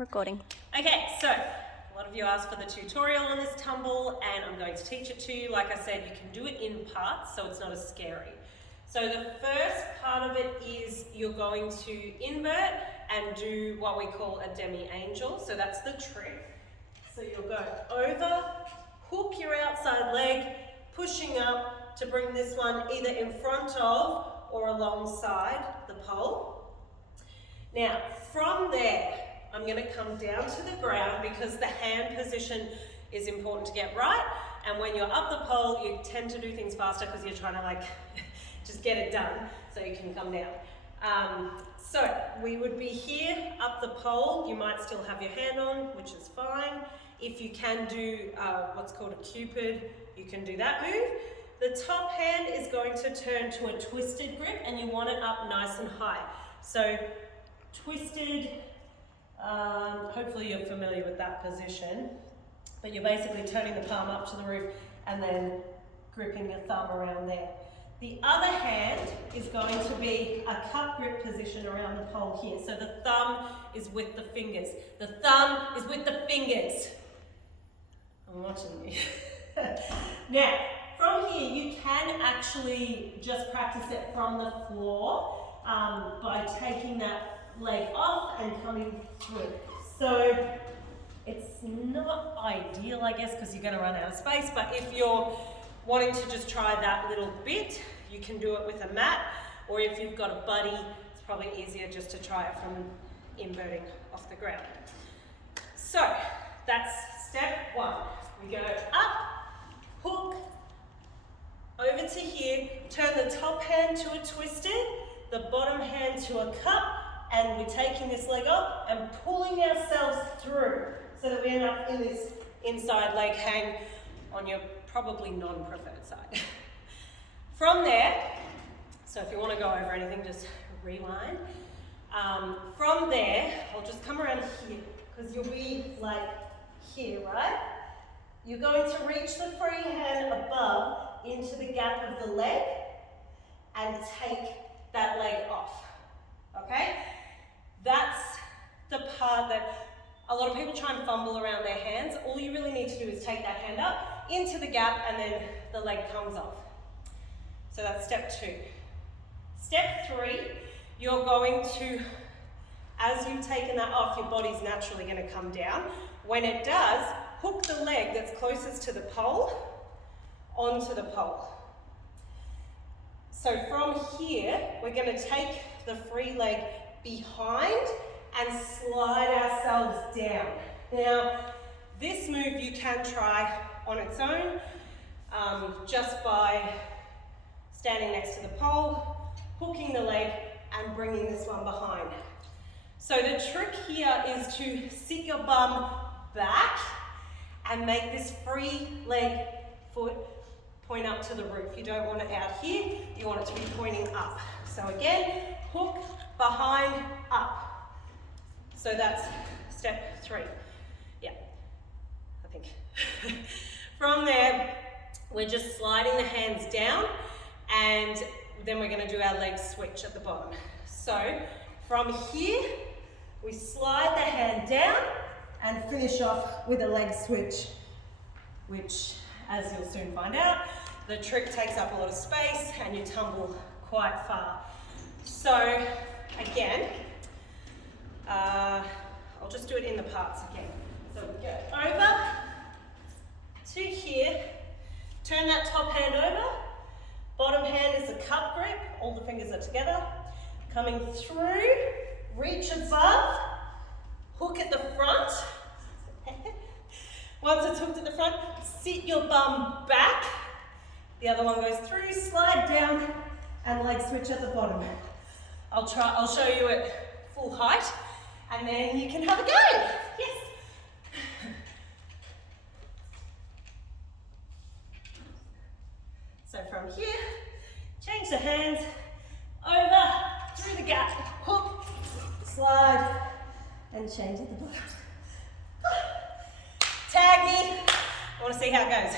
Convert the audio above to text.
recording. Okay, so a lot of you asked for the tutorial on this tumble and I'm going to teach it to you. Like I said, you can do it in parts so it's not as scary. So the first part of it is you're going to invert and do what we call a demi-angel. So that's the trick. So you'll go over, hook your outside leg, pushing up to bring this one either in front of or alongside the pole. Now from there, I'm going to come down to the ground because the hand position is important to get right. And when you're up the pole, you tend to do things faster because you're trying to just get it done so you can come down. So we would be here up the pole. You might still have your hand on, which is fine. If you can do what's called a cupid, you can do that move. The top hand is going to turn to a twisted grip and you want it up nice and high. So twisted, hopefully you're familiar with that position, but you're basically turning the palm up to the roof and then gripping your thumb around there. The other hand is going to be a cup grip position around the pole here. So the thumb is with the fingers. The thumb is with the fingers. I'm watching you. Now, from here, you can actually just practice it from the floor by taking that leg off and coming through. So it's not ideal, I guess, because you're going to run out of space, but if you're wanting to just try that little bit, you can do it with a mat, or if you've got a buddy, it's probably easier just to try it from inverting off the ground. So that's step one. We go up, hook, over to here, turn the top hand to a twisted, the bottom hand to a cup, and we're taking this leg off and pulling ourselves through so that we end up in this inside leg hang on your probably non-preferred side. From there, so if you want to go over anything, just rewind. From there, I'll just come around here because you'll be like here, right? You're going to reach the free hand above into the gap of the leg and take that leg off, okay? That's the part that a lot of people try and fumble around their hands. All you really need to do is take that hand up into the gap and then the leg comes off. So that's step two. Step three, you're going to, as you've taken that off, your body's naturally going to come down. When it does, hook the leg that's closest to the pole onto the pole. So from here, we're going to take the free leg behind and slide ourselves down. Now, this move you can try on its own, just by standing next to the pole, hooking the leg and bringing this one behind. So the trick here is to sit your bum back and make this free leg foot point up to the roof. You don't want it out here, you want it to be pointing up. So again, hook, behind, up. So that's step three. Yeah, I think. From there, we're just sliding the hands down and then we're going to do our leg switch at the bottom. So from here, we slide the hand down and finish off with a leg switch, which, as you'll soon find out, the trick takes up a lot of space and you tumble quite far. So again, I'll just do it in the parts again. So we go over to here, turn that top hand over, bottom hand is a cup grip, all the fingers are together, coming through, reach above, hook at the front. Once it's hooked at the front, sit your bum back, the other one goes through, slide down, and leg switch at the bottom. I'll show you at full height, and then you can have a go. Yes. So from here, change the hands, over, through the gap, hook, slide, and change at the bottom. Tag me. I want to see how it goes.